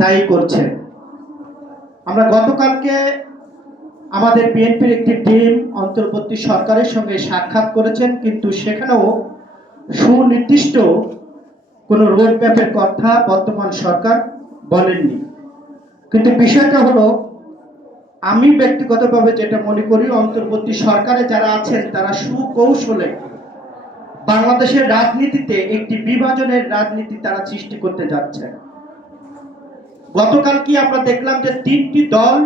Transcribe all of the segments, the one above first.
দায়ী করছে আমরা গতকালকে আমাদের বিএনপির একটি টিম অন্তর্বর্তী সরকারের সঙ্গে সাক্ষাৎ করেছেন, কিন্তু সেখানেও সুনির্দিষ্ট কোনো রোড ম্যাপের কথা বর্তমান সরকার বলেননি। কিন্তু বিষয়টা হলো, আমি ব্যক্তিগতভাবে যেটা মনে করি, অন্তর্বর্তী সরকারে যারা আছেন, তারা সুকৌশলে বাংলাদেশের রাজনীতিতে একটি বিভাজনের রাজনীতি তারা সৃষ্টি করতে যাচ্ছে গতকাল কি আমরা দেখলাম যে তিনটি দল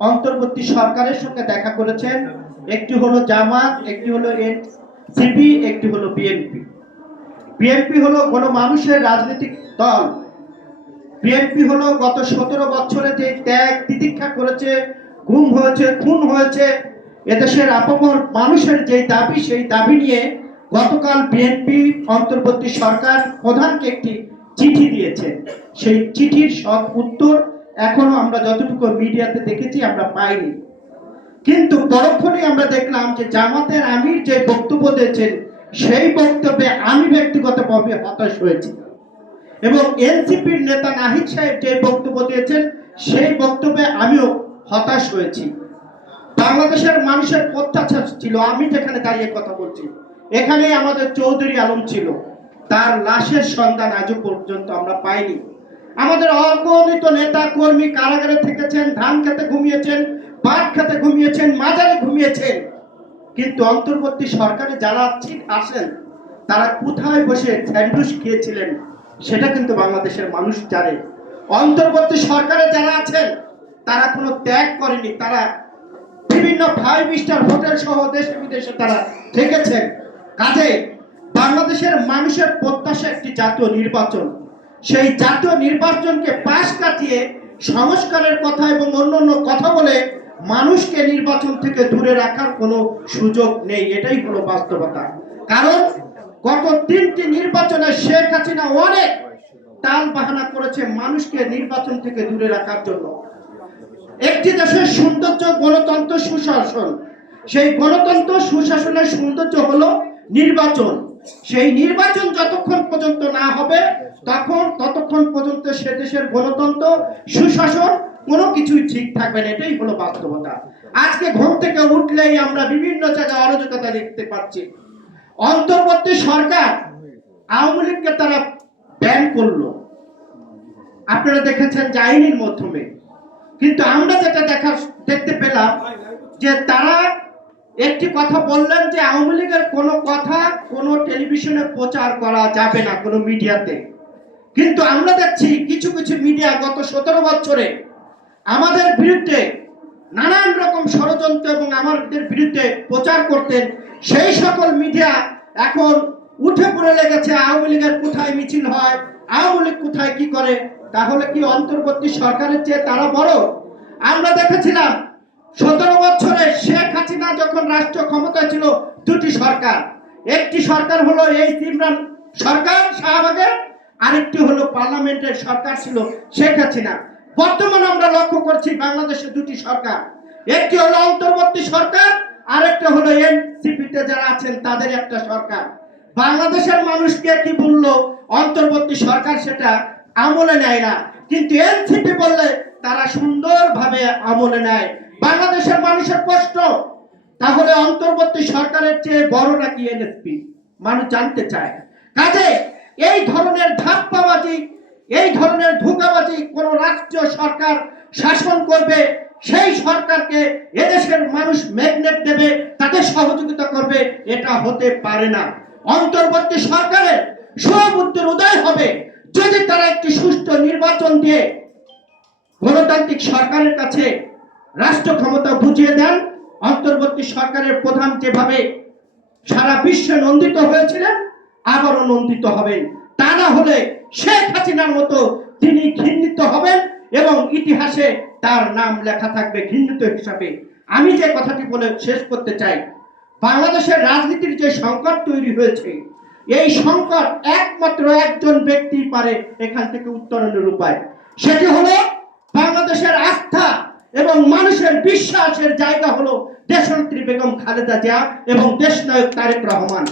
অন্তর্বর্তী সরকারের সঙ্গে দেখা করেছেন? একটি হলো জামাত, একটি হলো এনসিপি, একটি হলো বিএনপি। বিএনপি হলো কোনো মানুষের রাজনৈতিক দল। বিএনপি হলো গত সতেরো বছরে যে ত্যাগ তিতিক্ষা করেছে, গুম হয়েছে, খুন হয়েছে, এদেশের আপামর মানুষের যে দাবি, সেই দাবি নিয়ে গতকাল বিএনপি অন্তর্বর্তী সরকার প্রধানকে একটি চিঠি দিয়েছে। সেই চিঠির সব উত্তর এখনও আমরা যতটুকু মিডিয়াতে দেখেছি, আমরা পাইনি। কিন্তু পরক্ষণে আমরা দেখলাম যে জামাতের আমির যে বক্তব্য দিয়েছেন, সেই বক্তব্যে আমি ব্যক্তিগতভাবে হতাশ হয়েছি। এবং এনসিপির নেতা নাহিদ সাহেব যে বক্তব্য দিয়েছেন, সেই বক্তব্যে আমিও হতাশ হয়েছি। বাংলাদেশের মানুষের প্রত্যাশা ছিল, আমি যেখানে দাঁড়িয়ে কথা বলছি, এখানেই আমাদের চৌধুরী আলম ছিল। তার লাশের সন্ধান আজও পর্যন্ত আমরা পাইনি। আমাদের অগণিত নেতা কর্মী কারাগারে থেকেছেন, ধান খেতে ঘুমিয়েছেন পাট খেতে ঘুমিয়েছেন, মাজারে ঘুমিয়েছেন। কিন্তু অন্তর্বর্তী সরকারে যারা ছি- আসেন, তারা কোথায় বসে স্যান্ডউইচ খেয়েছিলেন, সেটা কিন্তু বাংলাদেশের মানুষ জানে। অন্তর্বর্তী সরকারে যারা আছেন, তারা কোনো ত্যাগ করেনি, তারা বিভিন্ন ফাইভ স্টার হোটেল সহ দেশে বিদেশে তারা থেকেছেন। কাজে বাংলাদেশের মানুষের প্রত্যাশা একটি জাতীয় নির্বাচন। সেই জাতীয় নির্বাচনকে পাশ কাটিয়ে সংস্কারের কথা এবং অন্যান্য কথা বলে মানুষকে নির্বাচন থেকে দূরে রাখার কোনো সুযোগ নেই। এটাই হলো বাস্তবতা। কারণ গত তিনটি নির্বাচনে শেখ হাসিনা অনেক টাল বাহানা করেছে মানুষকে নির্বাচন থেকে দূরে রাখার জন্য। একটি দেশের সৌন্দর্য গণতন্ত্র সুশাসন। সেই গণতন্ত্র সুশাসনের সৌন্দর্য হলো নির্বাচন। সেই নির্বাচন যতক্ষণ পর্যন্ত না হবে, তখন ততক্ষণ পর্যন্ত সে দেশের গণতন্ত্র, সুশাসন কোনো কিছুই ঠিক থাকবে না, এটাই হলো বাস্তবতা। আজকে ঘুম থেকে উঠলেই আমরা বিভিন্ন জায়গায় অরাজকতা দেখতে পাচ্ছি। অন্তর্বর্তী সরকার আওয়ামী লীগকে তারা ব্যান করল। আপনারা দেখেছেন যে মাধ্যমে। কিন্তু আমরা যেটা দেখা দেখতে পেলাম যে তারা একটি কথা বললেন যে আওয়ামী লীগের কোনো কথা কোনো টেলিভিশনে প্রচার করা যাবে না কোনো মিডিয়াতে। কিন্তু আমরা দেখছি কিছু কিছু মিডিয়া গত সতেরো বছরে আমাদের বিরুদ্ধে নানান রকম ষড়যন্ত্র এবং আমাদের বিরুদ্ধে প্রচার করতেন। সেই সকল মিডিয়া এখন উঠে পড়ে লেগেছে, আওয়ামী লীগের কোথায় মিছিল হয়, আওয়ামী লীগ কোথায় কি করে, তাহলে কি অন্তর্বর্তী সরকারের চেয়ে তারা বড়? আমরা দেখেছিলাম সতেরো বছরে শেখ হাসিনা যখন রাষ্ট্র ক্ষমতায় ছিল, দুটি সরকার। একটি সরকার হলো এই ইমরান সরকার শাহবাগের, আরেকটি হলো পার্লামেন্টের সরকার ছিল শেখ হাসিনা। বর্তমানে আমরা লক্ষ্য করছি বাংলাদেশে দুটি সরকার। একটি হলো অন্তর্বর্তী সরকার, আরেকটা হলো এনসিপিতে যারা আছেন, তাদের একটা সরকার। বাংলাদেশের মানুষকে কি বলল? অন্তর্বর্তী সরকার সেটা আমলে নেয় না। কিন্তু এনসিপি বললে তারা সুন্দরভাবে আমলে নেয়। বাংলাদেশের মানুষের কষ্ট। তাহলে অন্তর্বর্তী সরকারের চেয়ে বড় নাকি এনএসপি মানুষ জানতে চায়। কাজে এই ধরনের ধাপ্পাবাজি, এই ধরনের ধোকাবাজি কোন রাষ্ট্রীয় সরকার শাসন করবে, সেই সরকারকে এদেশের মানুষ ম্যাগনেট দেবে তাদের সহযোগিতা করবে, এটা হতে পারে না। অন্তর্বর্তী সরকারের সবুদ্ধির উদয় হবে যদি তারা একটি সুষ্ঠু নির্বাচন দিয়ে গণতান্ত্রিক সরকারের কাছে রাষ্ট্র ক্ষমতা বুঝিয়ে দেন। অন্তর্বর্তী সরকারের প্রধান যেভাবে সারা বিশ্বে নন্দিত হয়েছিলেন, আবারও নন্দিত হবেন। তা না হলে শেখ হাসিনার মতো তিনি ঘৃণিত হবেন এবং ইতিহাসে তার নাম লেখা থাকবে ঘৃণিত হিসাবে। আমি যে কথাটি বলে শেষ করতে চাই, বাংলাদেশের রাজনীতির যে সংকট তৈরি হয়েছে, এই সংকট একমাত্র একজন ব্যক্তি পারে এখান থেকে উত্তরণের উপায়। সেটি হলো এবং মানুষের বিশ্বাসের জায়গা হলো দেশনেত্রী বেগম খালেদা জিয়া এবং দেশনায়ক তারেক রহমান।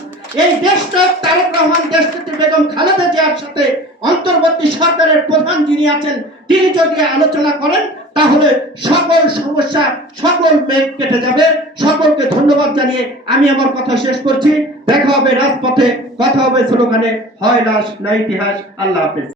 এই দেশনায়ক তারেক রহমান, দেশনেত্রী বেগম খালেদা জিয়ার সাথে অন্তর্বর্তী সরকারের প্রধান যিনি আছেন, তিনি যদি আলোচনা করেন, তাহলে সকল সমস্যা, সকল মেঘ কেটে যাবে। সকলকে ধন্যবাদ জানিয়ে আমি আমার কথা শেষ করছি। দেখা হবে রাজপথে, কথা হবে স্লোগানে, হয় লাশ না ইতিহাস, আল্লাহ হাফেজ।